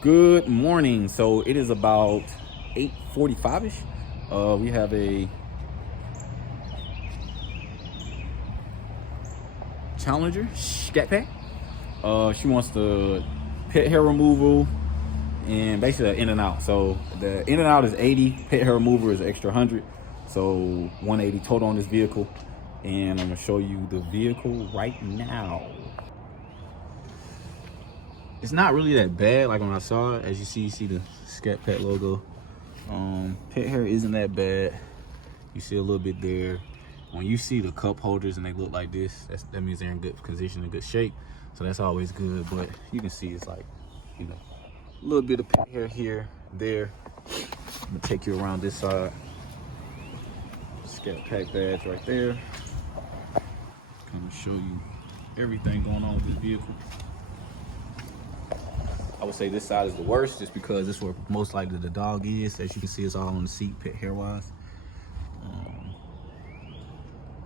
Good morning. So it is about 8:45ish. We have a Challenger Scat Pack. She wants the pet hair removal and basically an in and out. So the in and out is 80, pet hair remover is extra 100. So 180 total on this vehicle. And I'm gonna show you the vehicle right now. It's not really that bad. Like when I saw it, as you see the Scat Pack logo. Pet hair isn't that bad. You see a little bit there. When you see the cup holders and they look like this, that means they're in good condition, in good shape. So that's always good. But you can see it's like, a little bit of pet hair here, there. I'm gonna take you around this side. Scat Pack badge right there. Kind of show you everything going on with this vehicle. I would say this side is the worst just because this is where most likely the dog is. As you can see, it's all on the seat, pet hair wise.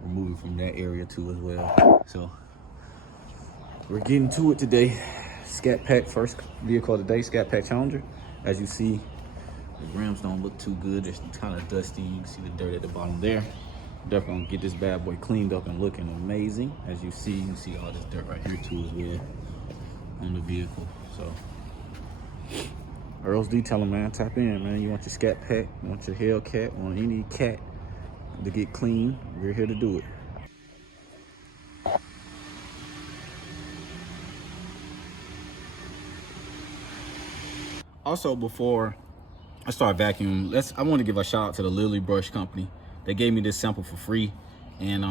We're moving from that area too as well. So we're getting to it today. Scat Pack, first vehicle of the day, Scat Pack Challenger. As you see, the rims don't look too good. It's kind of dusty. You can see the dirt at the bottom there. Definitely gonna get this bad boy cleaned up and looking amazing. As you can see all this dirt right here too as well on the vehicle. So Earl's detailing, man. Tap in, man. You want your Scat Pack, you want your Hellcat, want any cat to get clean, we're here to do it. Also, before I start vacuuming, I want to give a shout out to the Lily Brush Company. They gave me this sample for free, and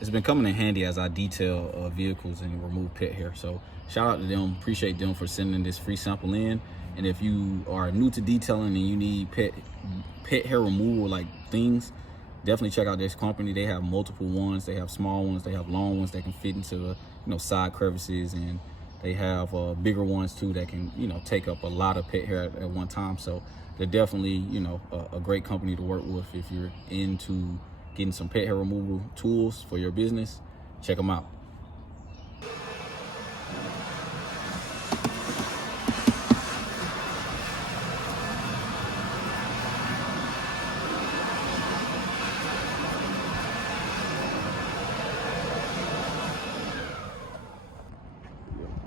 it's been coming in handy as I detail vehicles and remove pet hair. So shout out to them. Appreciate them for sending this free sample in. And if you are new to detailing and you need pet hair removal like things, definitely check out this company. They have multiple ones. They have small ones. They have long ones that can fit into side crevices, and they have bigger ones too that can take up a lot of pet hair at one time. So they're definitely a great company to work with if you're into getting some pet hair removal tools for your business. Check them out.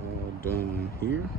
All done here.